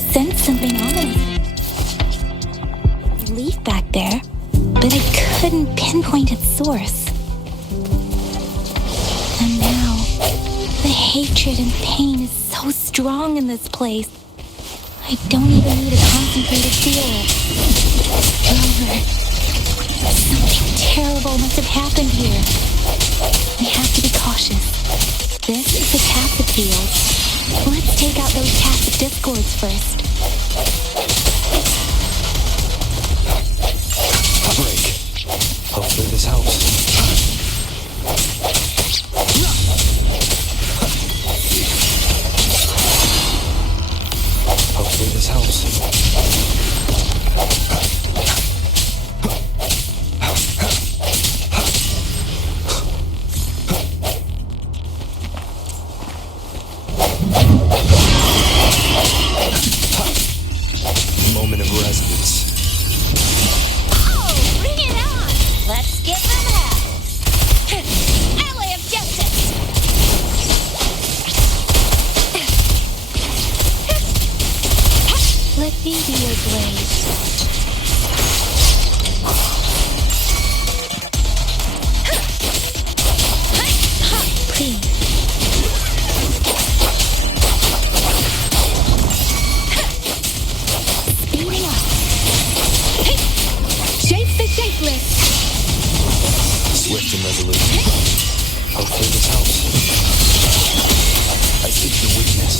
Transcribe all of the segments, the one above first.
sensed something ominous. A leaf back there, but I couldn't pinpoint its source. And now, the hatred and pain is so strong in this place. I don't even need to concentrate to feel it. However, something terrible must have happened here. We have to be cautious. This is the tacit field. Let's take out those tacit discords first. Break. Hopefully this helps. Hopefully this helps. Moment of resonance. Oh, bring it on! Let's give them hell! Ally of justice! Let me be your blade. Please. Speeding up. Shape the shapeless. Swift and resolute. Hopefully this helps. I seek the weakness.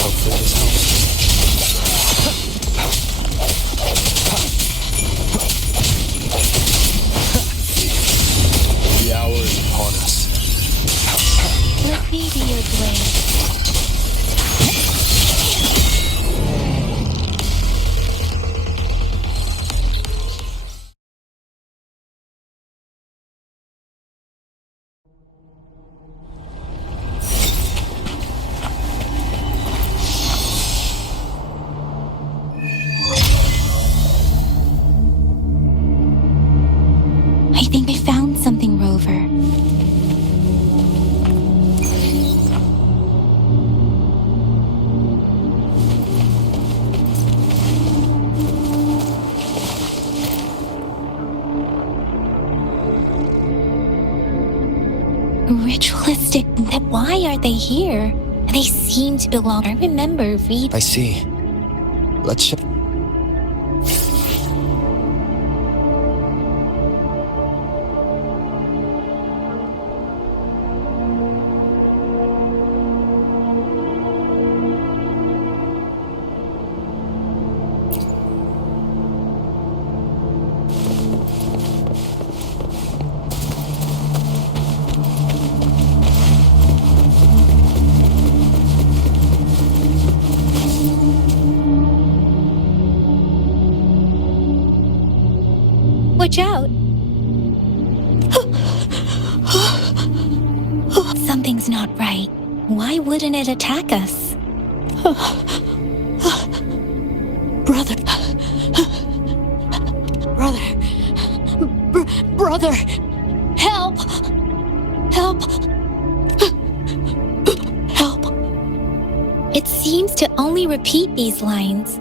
Hopefully this helps. The hour is upon us. Let me be your blade. I think I found something, Rover. Ritualistic, then why are they here? They seem to belong. I remember reading. I see. Let's check. Watch out! Something's not right. Why wouldn't it attack us? Brother. Brother. Help. Help. Help. It seems to only repeat these lines.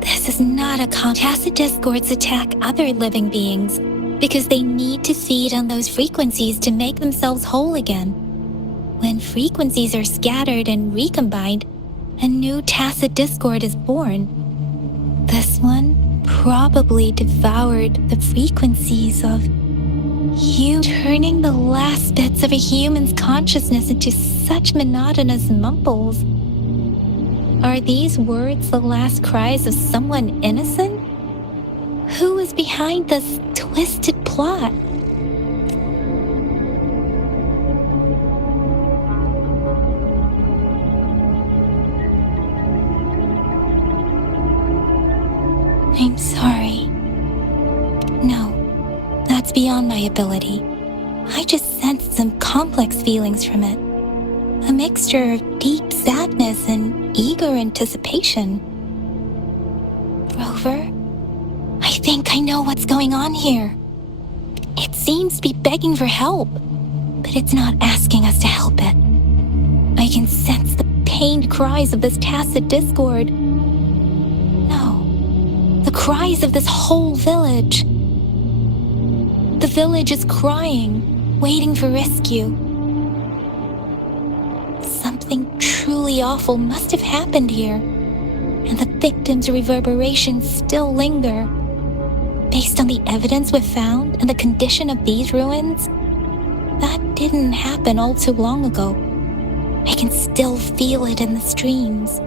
This is not a tacit discords attack other living beings because they need to feed on those frequencies to make themselves whole again. When frequencies are scattered and recombined, a new tacit discord is born. This one probably devoured the frequencies of you, turning the last bits of a human's consciousness into such monotonous mumbles. Are these words the last cries of someone innocent? Who is behind this twisted plot? I'm sorry. No, that's beyond my ability. I just sensed some complex feelings from it. A mixture of deep sadness and eager anticipation. Rover, I think I know what's going on here. It seems to be begging for help, but but it's not asking us to help it. I can sense the pained cries of this tacit discord. No, the cries of this whole village. The village is crying, waiting for rescue. Something truly awful must have happened here, and the victims' reverberations still linger. Based on the evidence we've found and the condition of these ruins, that didn't happen all too long ago. I can still feel it in the streams.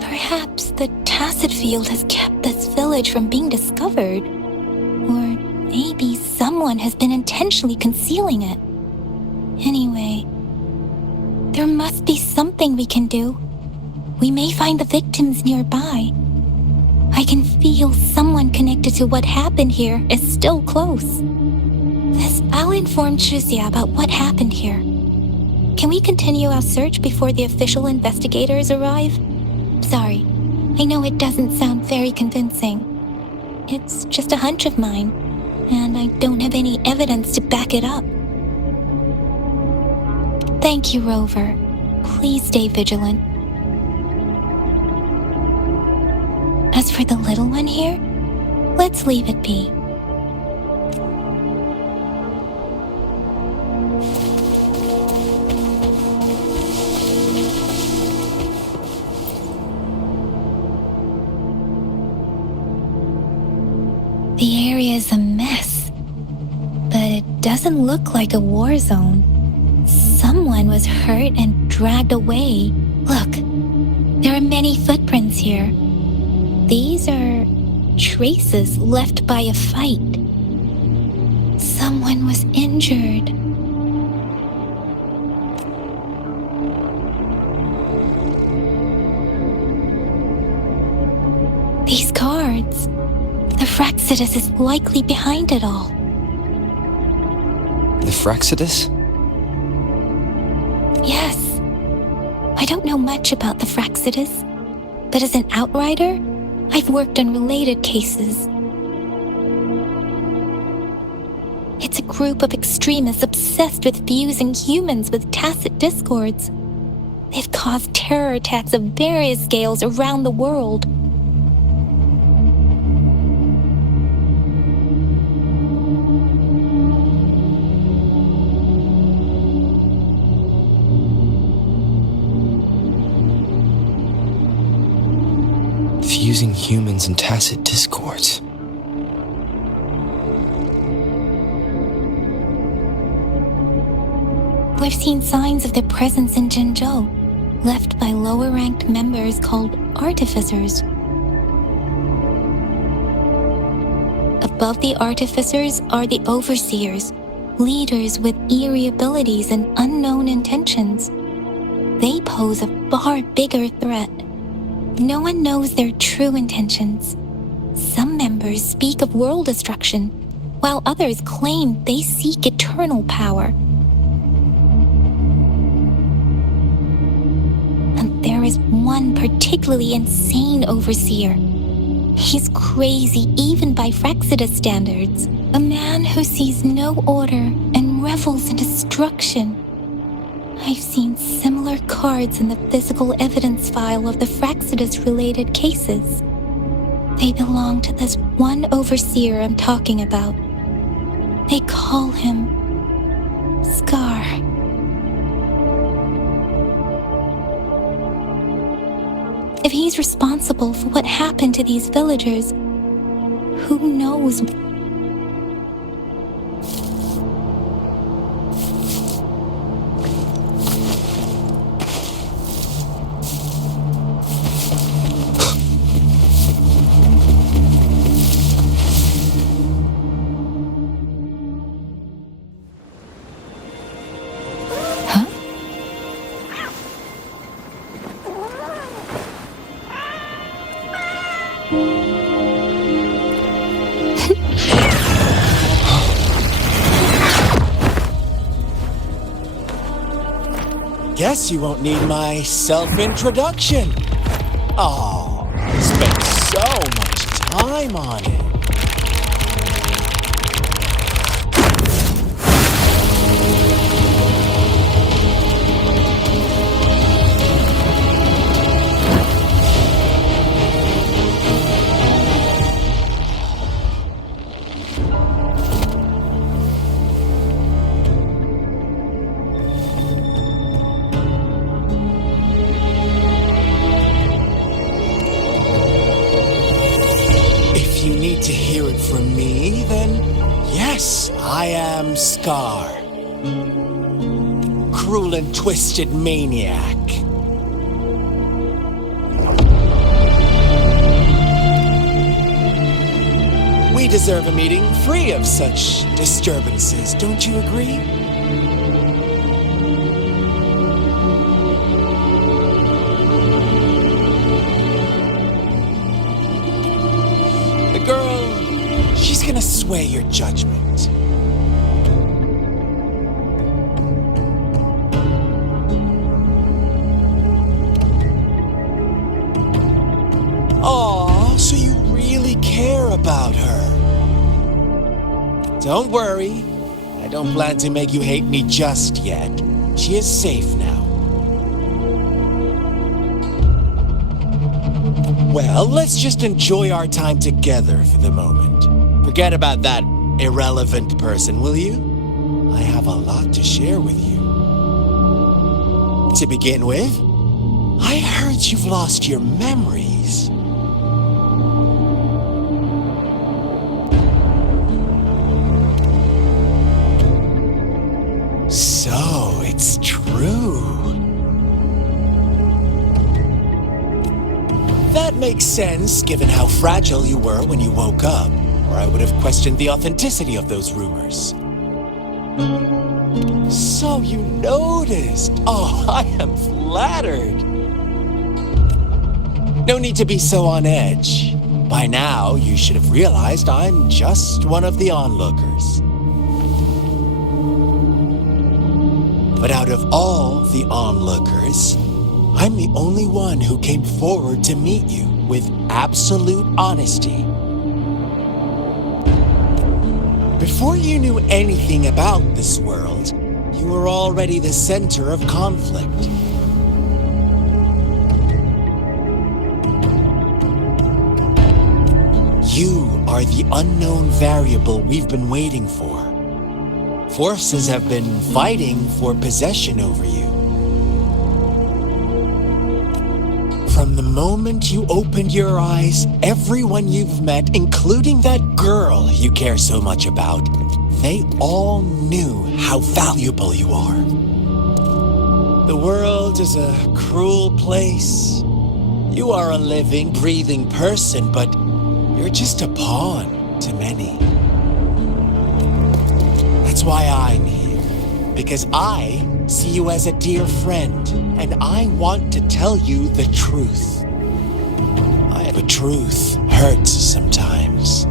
Perhaps the tacit field has kept this village from being discovered, or maybe someone has been intentionally concealing it. Anyway, there must be something we can do. We may find the victims nearby. I can feel someone connected to what happened here is still close. I'll inform Shuzia about what happened here. Can we continue our search before the official investigators arrive? Sorry, I know it doesn't sound very convincing. It's just a hunch of mine, and I don't have any evidence to back it up. Thank you, Rover. Please stay vigilant. As for the little one here, let's leave it be. The area is a mess, but it doesn't look like a war zone. Someone was hurt and dragged away. Look, there are many footprints here. These are traces left by a fight. Someone was injured. These cards. The Fraxidus is likely behind it all. The Fraxidus? Yes. I don't know much about the Fraxidus, but as an outrider, I've worked on related cases. It's a group of extremists obsessed with fusing humans with tacit discords. They've caused terror attacks of various scales around the world. Fusing humans and tacit discords. We've seen signs of their presence in Jinzhou, left by lower-ranked members called artificers. Above the artificers are the overseers, leaders with eerie abilities and unknown intentions. They pose a far bigger threat. No one knows their true intentions. Some members speak of world destruction, while others claim they seek eternal power. And there is one particularly insane overseer. He's crazy even by Fraxidus standards. A man who sees no order and revels in destruction. I've seen similar cards in the physical evidence file of the Fraxidus-related cases. They belong to this one overseer I'm talking about. They call him Scar. If he's responsible for what happened to these villagers, who knows? Guess you won't need my self-introduction. Oh, spent so much time on it. am Scar. Cruel and twisted maniac. We deserve a meeting free of such disturbances, don't you agree? The girl, she's gonna sway your judgment. Aw, so you really care about her. Don't worry, I don't plan to make you hate me just yet. She is safe now. Well, let's just enjoy our time together for the moment. Forget about that irrelevant person, will you? I have a lot to share with you. To begin with, I heard you've lost your memories. So, it's true. That makes sense, given how fragile you were when you woke up, or I would have questioned the authenticity of those rumors. So you noticed. Oh, I am flattered. No need to be so on edge. By now, you should have realized I'm just one of the onlookers. But out of all the onlookers, I'm the only one who came forward to meet you with absolute honesty. Before you knew anything about this world, you were already the center of conflict. You are the unknown variable we've been waiting for. Forces have been fighting for possession over you. From the moment you opened your eyes, everyone you've met, including that girl you care so much about, they all knew how valuable you are. The world is a cruel place. You are a living, breathing person, but you're just a pawn to many. That's why I'm here, because I see you as a dear friend, and I want to tell you the truth. The truth hurts sometimes.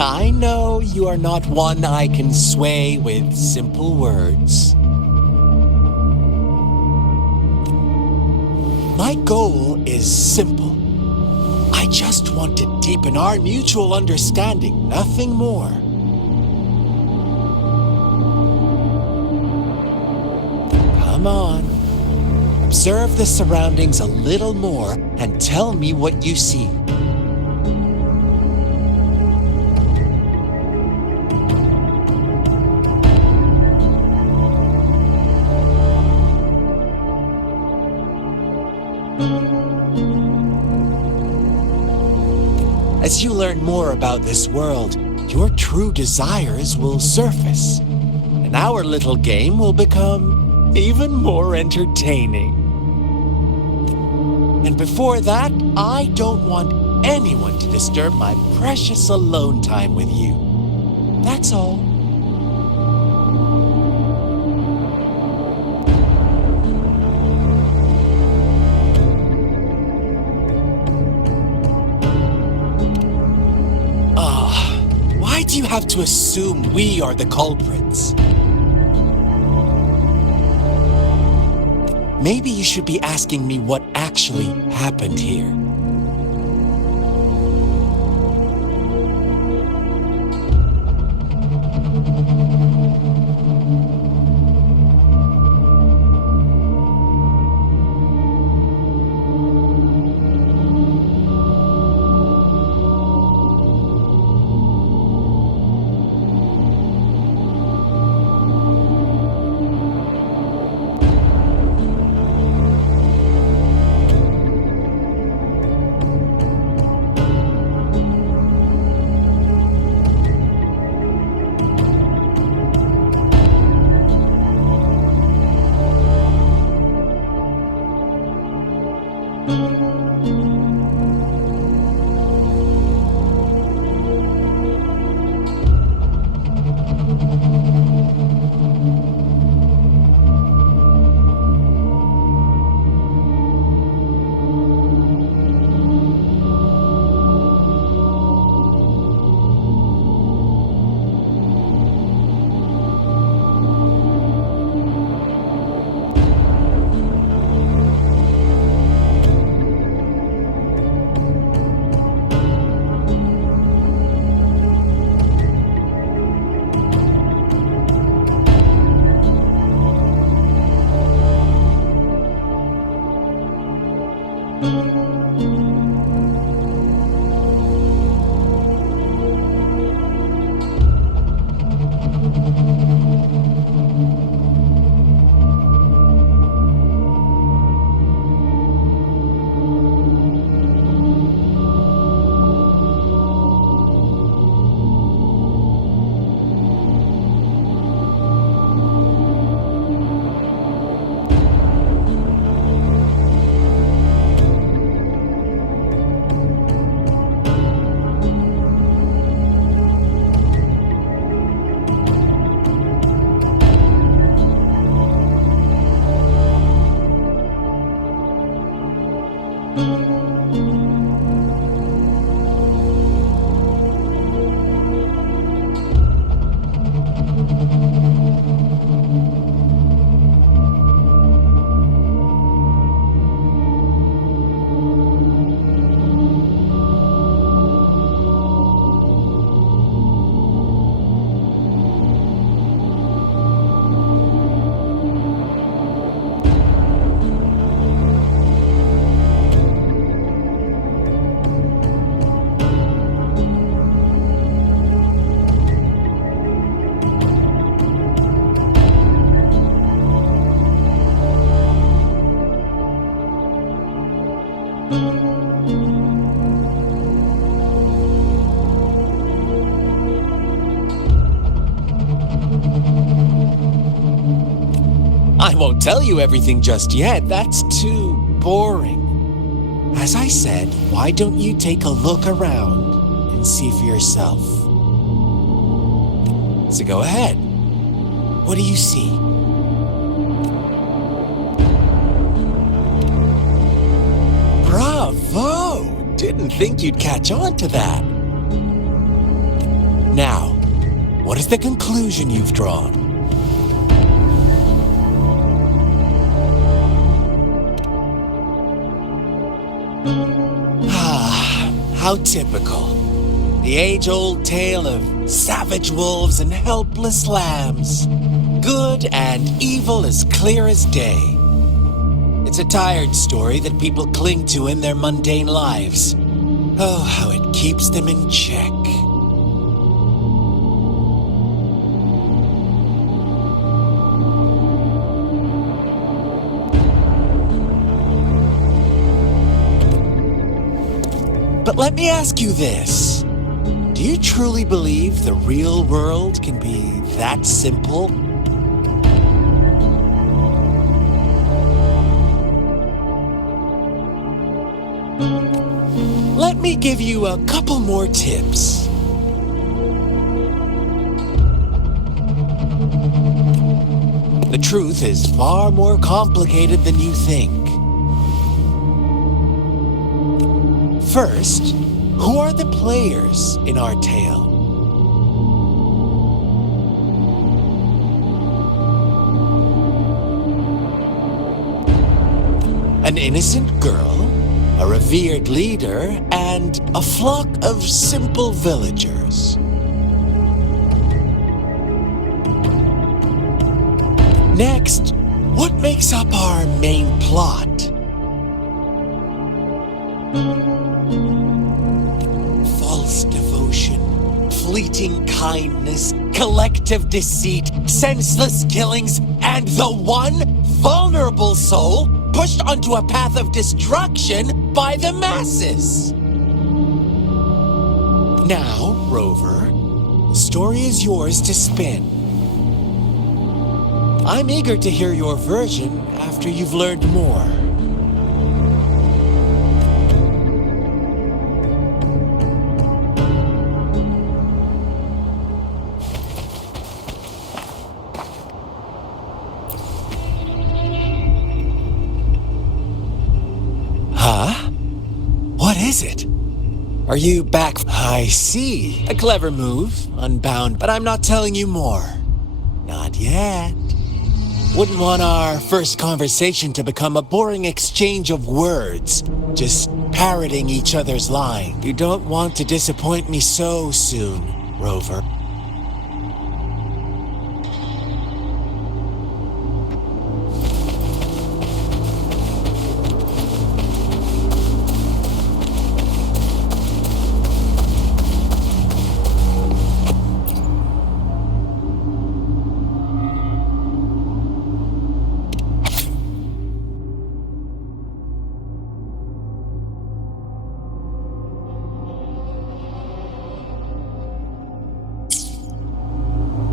I know you are not one I can sway with simple words. My goal is simple. I just want to deepen our mutual understanding, nothing more. Come on. Observe the surroundings a little more and tell me what you see. As you learn more about this world, your true desires will surface, and our little game will become even more entertaining. And before that, I don't want anyone to disturb my precious alone time with you. That's all. Why do you have to assume we are the culprits? Maybe you should be asking me what actually happened here. I won't tell you everything just yet. That's too boring. As I said, why don't you take a look around and see for yourself? So go ahead. What do you see? Bravo! Didn't think you'd catch on to that. Now, what is the conclusion you've drawn? How typical. The age-old tale of savage wolves and helpless lambs. Good and evil as clear as day. It's a tired story that people cling to in their mundane lives. Oh, how it keeps them in check. But let me ask you this. Do you truly believe the real world can be that simple? Let me give you a couple more tips. The truth is far more complicated than you think. First, who are the players in our tale? An innocent girl, a revered leader, and a flock of simple villagers. Next, what makes up our main plot? False devotion, fleeting kindness, collective deceit, senseless killings, and the one vulnerable soul pushed onto a path of destruction by the masses. Now, Rover, the story is yours to spin. I'm eager to hear your version after you've learned more. What is it? Are you back? I see. A clever move, Unbound, but I'm not telling you more. Not yet. Wouldn't want our first conversation to become a boring exchange of words, just parroting each other's line. You don't want to disappoint me so soon, Rover.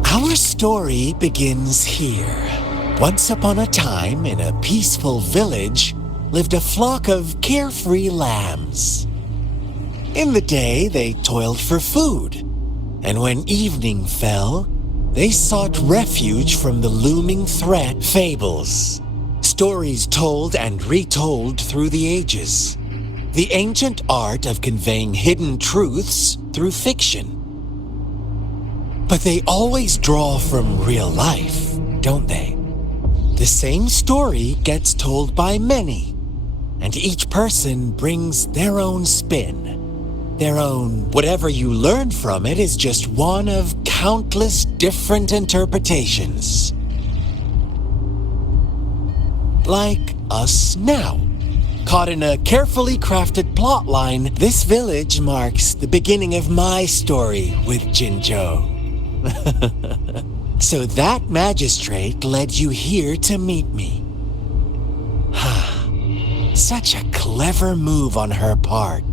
Our story begins here. Once upon a time, in a peaceful village, lived a flock of carefree lambs. In the day, they toiled for food, and when evening fell, they sought refuge from the looming threat, fables. Stories told and retold through the ages. The ancient art of conveying hidden truths through fiction. But they always draw from real life, don't they? The same story gets told by many, and each person brings their own spin, their own. Whatever you learn from it is just one of countless different interpretations. Like us now. Caught in a carefully crafted plotline, this village marks the beginning of my story with Jinzhou. So that magistrate led you here to meet me. Such a clever move on her part.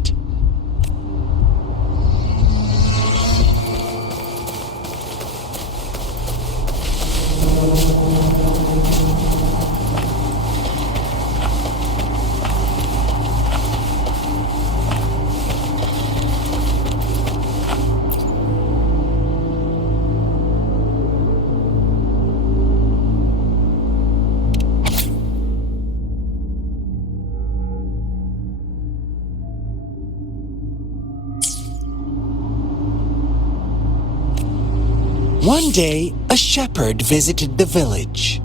One day, a shepherd visited the village.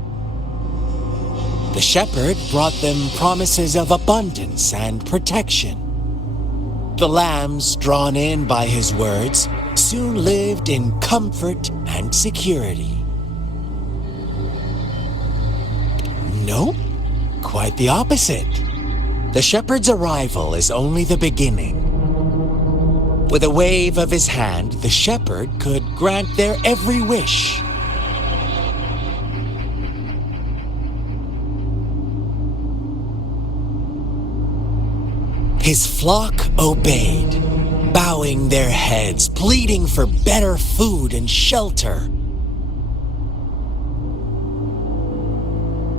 The shepherd brought them promises of abundance and protection. The lambs, drawn in by his words, soon lived in comfort and security. No, quite the opposite. The shepherd's arrival is only the beginning. With a wave of his hand, the shepherd could grant their every wish. His flock obeyed, bowing their heads, pleading for better food and shelter.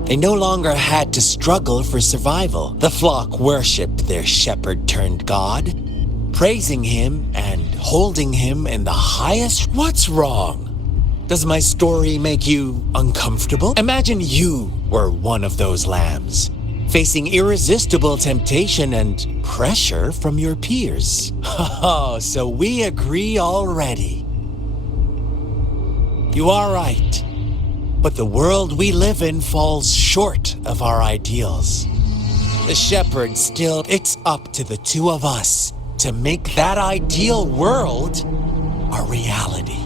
They no longer had to struggle for survival. The flock worshipped their shepherd-turned-god, praising him and holding him in the highest. What's wrong? Does my story make you uncomfortable? Imagine you were one of those lambs, facing irresistible temptation and pressure from your peers. Oh, so we agree already. You are right, but the world we live in falls short of our ideals. The shepherd still, it's up to the two of us to make that ideal world a reality.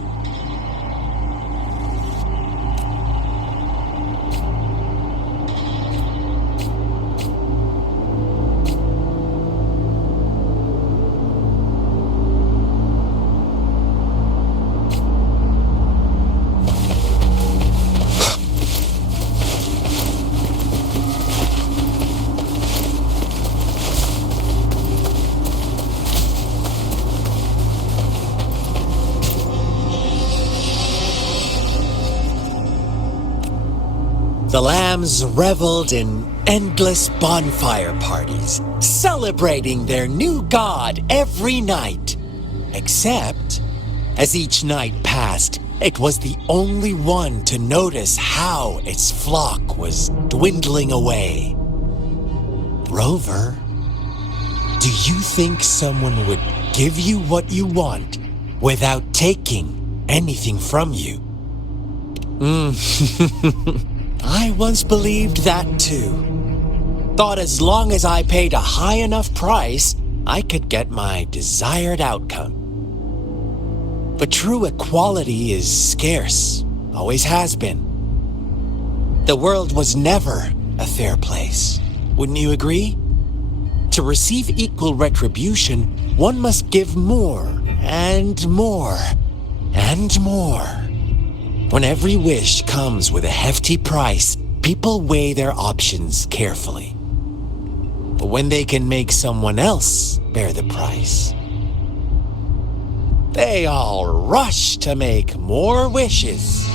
The lambs reveled in endless bonfire parties, celebrating their new god every night. Except, as each night passed, it was the only one to notice how its flock was dwindling away. Rover, do you think someone would give you what you want without taking anything from you? I once believed that too. Thought as long as I paid a high enough price, I could get my desired outcome. But true equality is scarce, always has been. The world was never a fair place, wouldn't you agree? To receive equal retribution, one must give more and more and more. When every wish comes with a hefty price, people weigh their options carefully. But when they can make someone else bear the price, they all rush to make more wishes.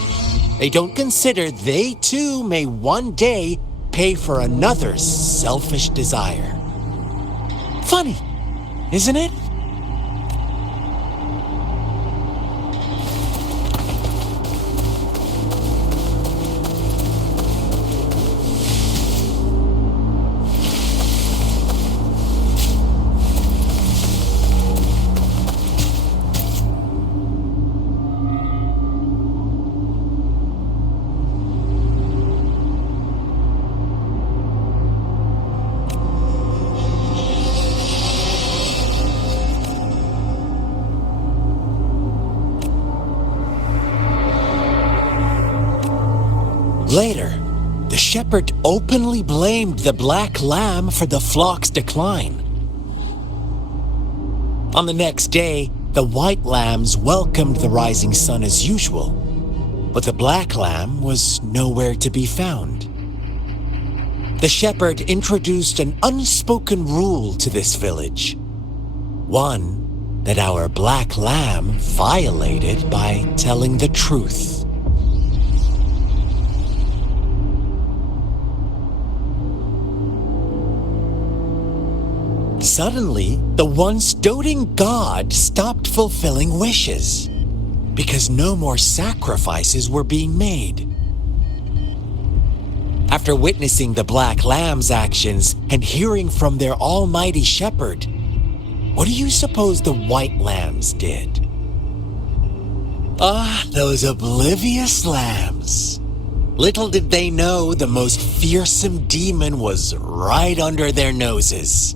They don't consider they too may one day pay for another's selfish desire. Funny, isn't it? Later, the shepherd openly blamed the black lamb for the flock's decline. On the next day, the white lambs welcomed the rising sun as usual, but the black lamb was nowhere to be found. the shepherd introduced an unspoken rule to this village. One that our black lamb violated by telling the truth. Suddenly, the once doting god stopped fulfilling wishes because no more sacrifices were being made. After witnessing the Black Lamb's actions and hearing from their almighty shepherd, what do you suppose the White Lambs did? Ah, those oblivious lambs. Little did they know the most fearsome demon was right under their noses.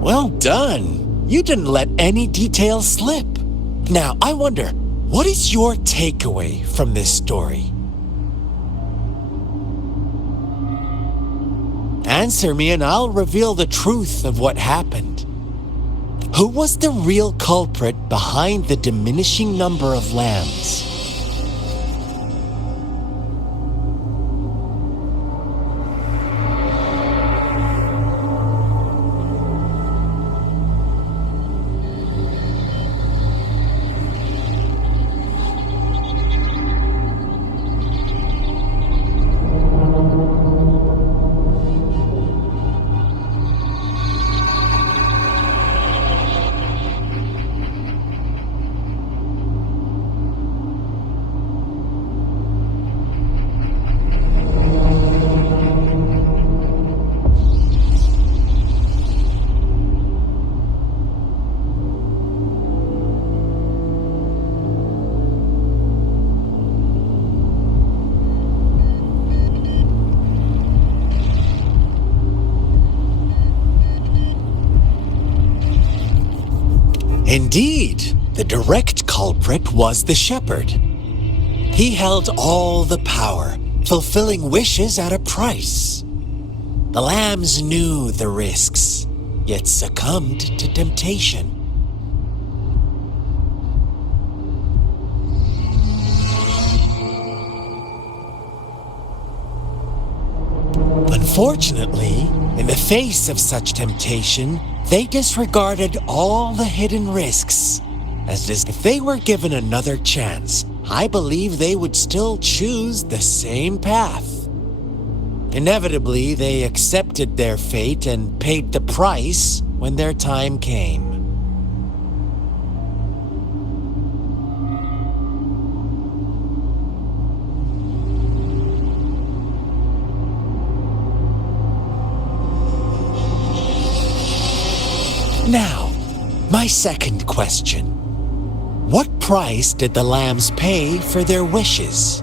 Well done. You didn't let any details slip. Now, I wonder, what is your takeaway from this story? Answer me and I'll reveal the truth of what happened. Who was the real culprit behind the diminishing number of lambs? Indeed, the direct culprit was the shepherd. He held all the power, fulfilling wishes at a price. The lambs knew the risks, yet succumbed to temptation. Unfortunately, in the face of such temptation, they disregarded all the hidden risks. As if they were given another chance, I believe they would still choose the same path. Inevitably, they accepted their fate and paid the price when their time came. Now, my second question. What price did the lambs pay for their wishes?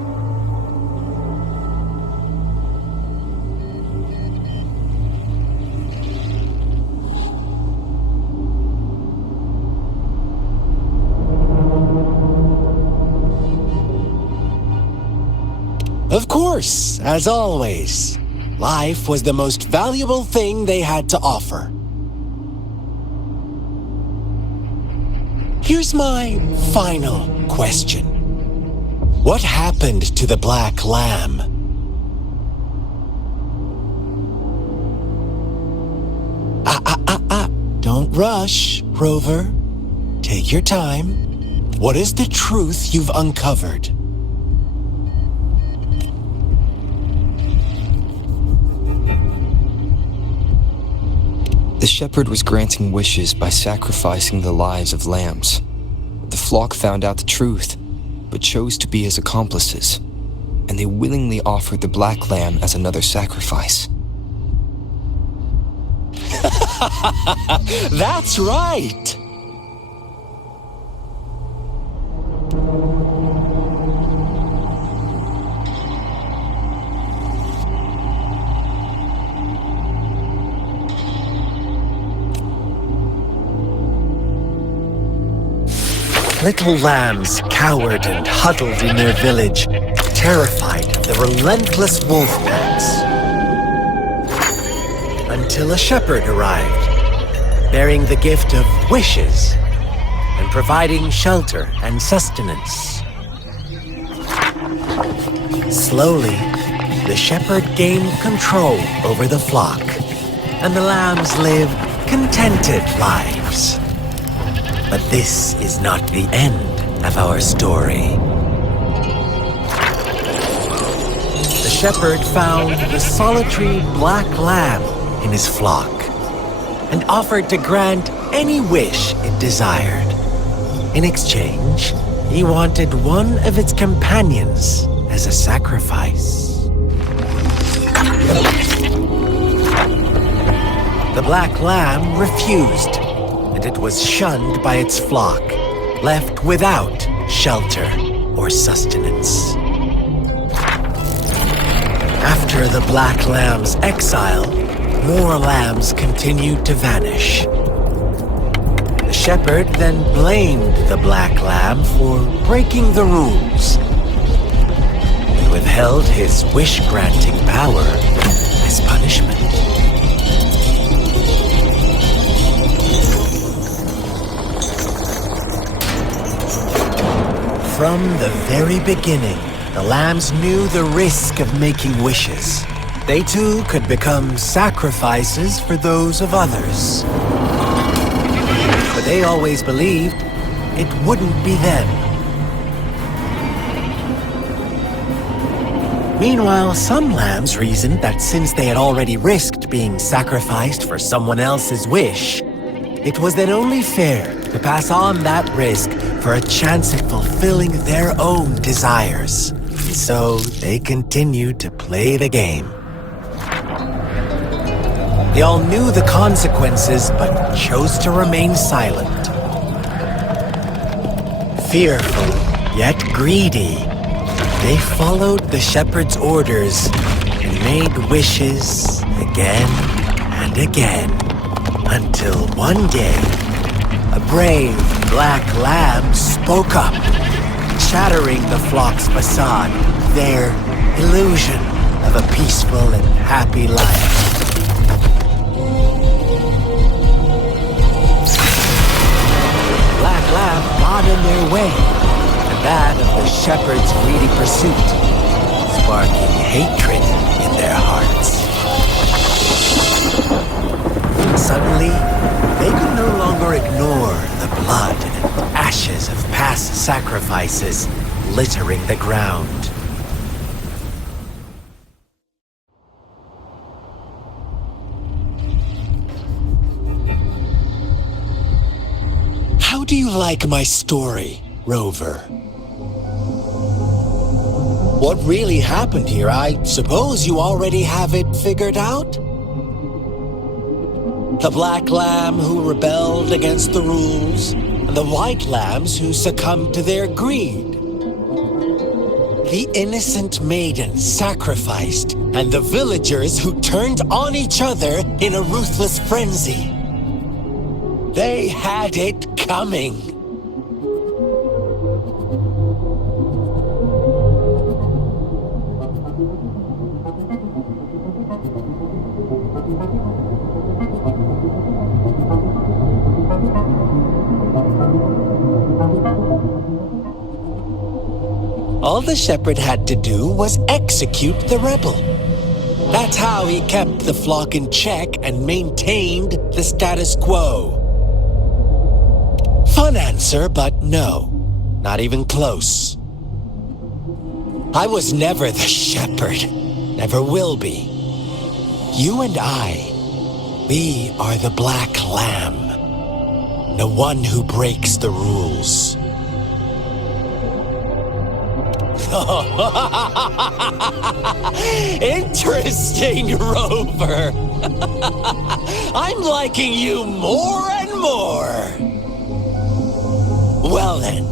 Of course, as always, life was the most valuable thing they had to offer. Here's my final question. What happened to the Black Lamb? Don't rush, Rover. Take your time. What is the truth you've uncovered? The shepherd was granting wishes by sacrificing the lives of lambs. The flock found out the truth, but chose to be his accomplices, and they willingly offered the black lamb as another sacrifice. That's right! Little lambs cowered and huddled in their village, terrified of the relentless wolf packs. Until a shepherd arrived, bearing the gift of wishes and providing shelter and sustenance. Slowly, the shepherd gained control over the flock, and the lambs lived contented lives. But this is not the end of our story. The shepherd found the solitary black lamb in his flock and offered to grant any wish it desired. In exchange, he wanted one of its companions as a sacrifice. The black lamb refused, and it was shunned by its flock, left without shelter or sustenance. After the black lamb's exile, more lambs continued to vanish. The shepherd then blamed the black lamb for breaking the rules and withheld his wish-granting power as punishment. From the very beginning, the lambs knew the risk of making wishes. They too could become sacrifices for those of others. But they always believed it wouldn't be them. Meanwhile, some lambs reasoned that since they had already risked being sacrificed for someone else's wish, it was then only fair to pass on that risk for a chance at fulfilling their own desires. And so they continued to play the game. They all knew the consequences, but chose to remain silent. Fearful, yet greedy, they followed the shepherd's orders and made wishes again and again, until one day, a brave black lamb spoke up, shattering the flock's facade, their illusion of a peaceful and happy life. Black lamb got in their way, and that of the shepherd's greedy pursuit, sparking hatred in their hearts. Suddenly, they could no longer ignore the blood and ashes of past sacrifices littering the ground. How do you like my story, Rover? What really happened here? I suppose you already have it figured out? The black lamb who rebelled against the rules, and the white lambs who succumbed to their greed. The innocent maiden sacrificed, and the villagers who turned on each other in a ruthless frenzy. They had it coming. All the shepherd had to do was execute the rebel. That's how he kept the flock in check and maintained the status quo. Fun answer, but no, not even close. I was never the shepherd, never will be. You and I, we are the black lamb, the one who breaks the rules. Interesting, Rover. I'm liking you more and more. Well then,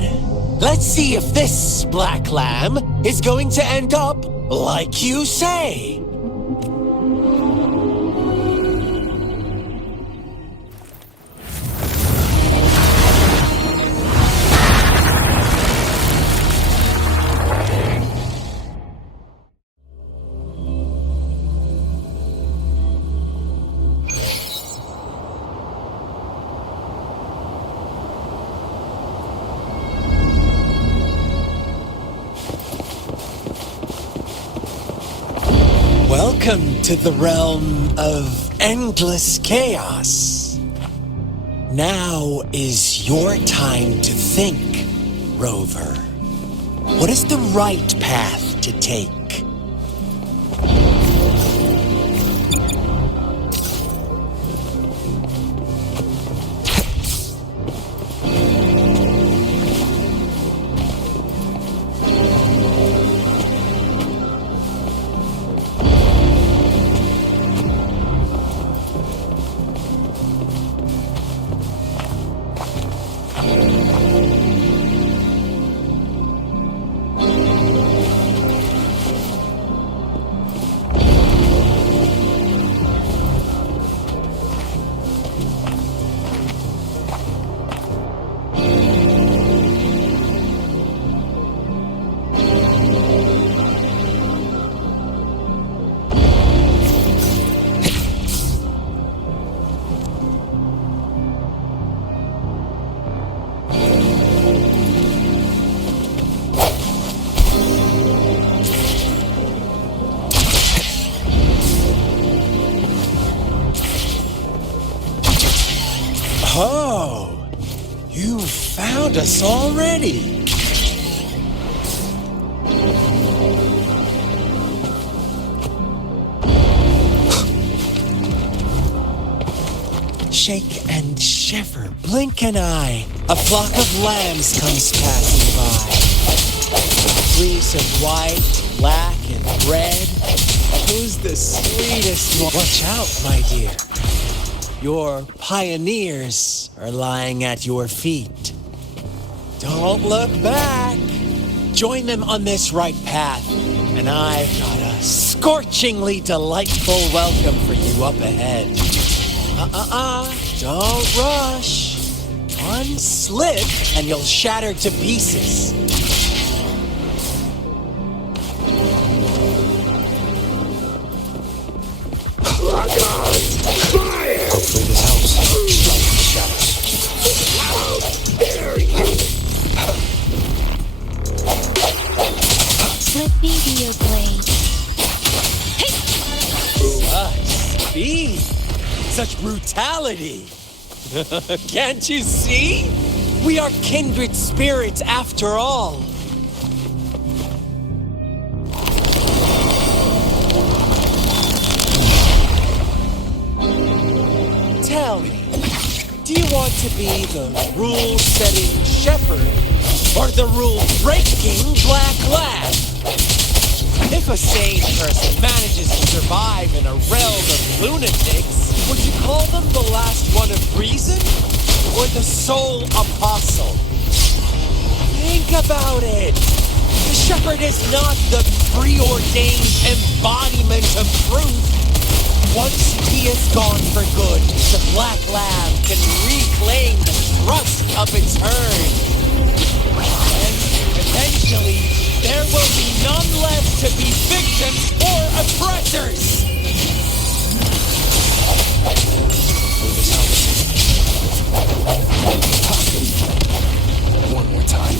let's see if this black lamb is going to end up like you say. Welcome to the realm of endless chaos. Now is your time to think, Rover. What is the right path to take? Oh, you found us already. Shake and shiver, blink an eye. A flock of lambs comes passing by. Fleece of white, black, and red. Who's the sweetest one? Watch out, my dear. Your pioneers are lying at your feet. Don't look back. Join them on this right path, and I've got a scorchingly delightful welcome for you up ahead. Don't rush. One slip, and you'll shatter to pieces. Hopefully this helps. Strike in the shadows. How dare you! Slip meteor blade. Speed! Such brutality! Can't you see? We are kindred spirits after all. Tell me, do you want to be the rule-setting shepherd or the rule-breaking black lab? If a sane person manages to survive in a realm of lunatics, would you call them the last one of reason or the sole apostle? Think about it. The shepherd is not the preordained embodiment of truth. Once he is gone for good, the Black Lab can reclaim the trust of its herd. And eventually, there will be none left to be victims or oppressors. One more time.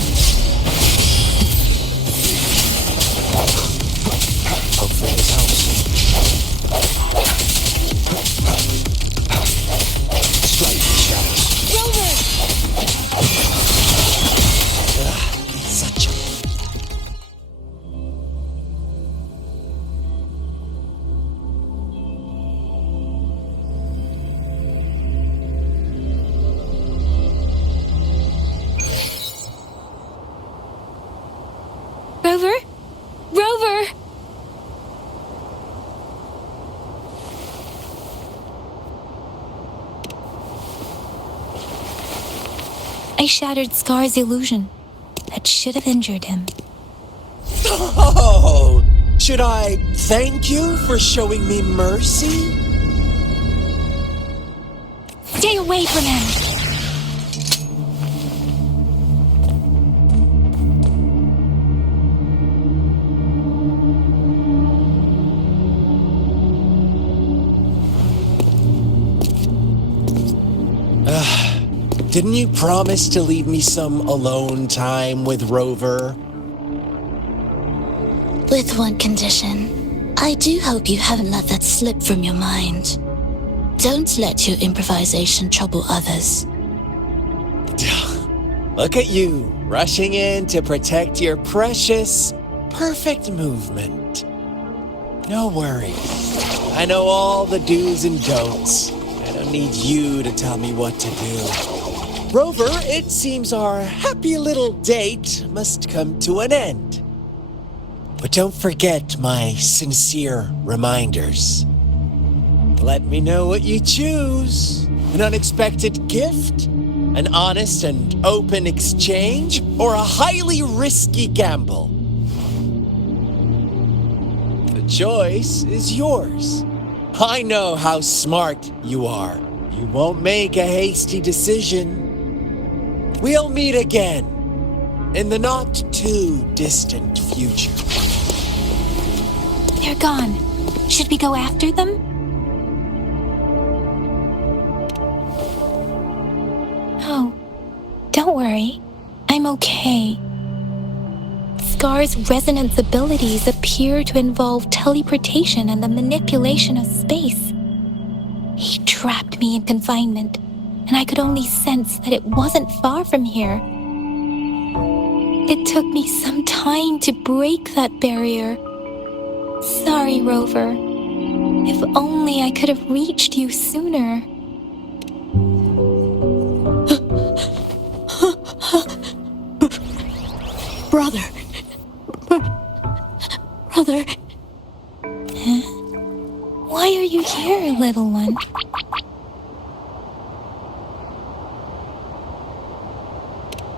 Hopefully this helps. Strike in the shadows. Rover! Such a... Rover? Rover! I shattered Scar's illusion. That should have injured him. Oh! Should I thank you for showing me mercy? Stay away from him! Didn't you promise to leave me some alone time with Rover? With one condition. I do hope you haven't let that slip from your mind. Don't let your improvisation trouble others. Look at you, rushing in to protect your precious, perfect movement. No worries. I know all the do's and don'ts. I don't need you to tell me what to do. Rover, it seems our happy little date must come to an end. But don't forget my sincere reminders. Let me know what you choose. An unexpected gift? An honest and open exchange? Or a highly risky gamble? The choice is yours. I know how smart you are. You won't make a hasty decision. We'll meet again in the not-too-distant future. They're gone. Should we go after them? Oh, don't worry. I'm okay. Scar's resonance abilities appear to involve teleportation and the manipulation of space. He trapped me in confinement, and I could only sense that it wasn't far from here. It took me some time to break that barrier. Sorry, Rover. If only I could have reached you sooner. Brother. Brother. Huh? Why are you here, little one?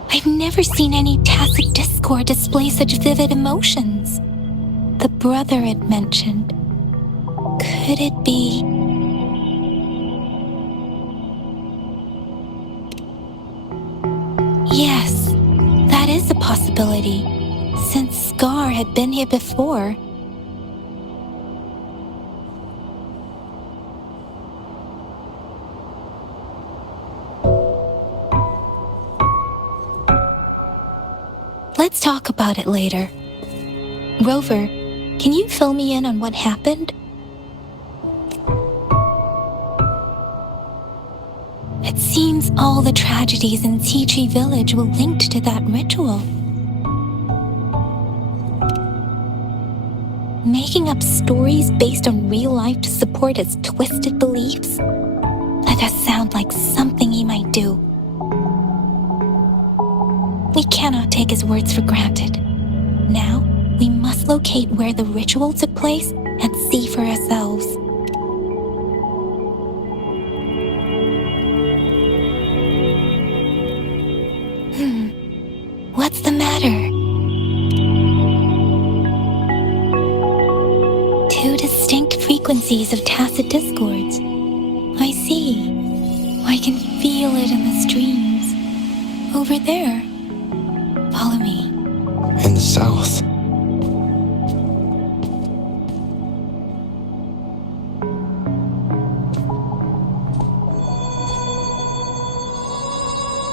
I've never seen any tacit discord display such vivid emotions. The brother had mentioned. Could it be? Yes, that is a possibility, since Scar had been here before. Let's talk about it later. Rover, can you fill me in on what happened? It seems all the tragedies in Tea Tree Village were linked to that ritual. Making up stories based on real life to support his twisted beliefs? That does sound like something he might do. We cannot take his words for granted. Now, we must locate where the ritual took place and see for ourselves. What's the matter? Two distinct frequencies of tacit discords. I see. I can feel it in the streams. Over there. Follow me. In the south.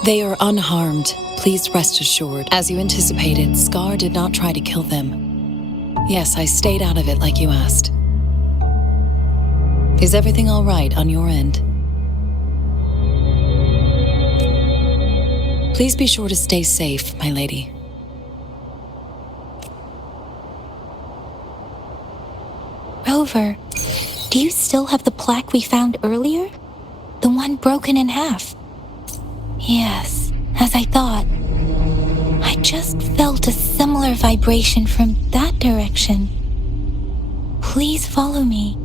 They are unharmed. Please rest assured. As you anticipated, Scar did not try to kill them. Yes, I stayed out of it like you asked. Is everything all right on your end? Please be sure to stay safe, my lady. Rover, do you still have the plaque we found earlier? The one broken in half? Yes, as I thought. I just felt a similar vibration from that direction. Please follow me.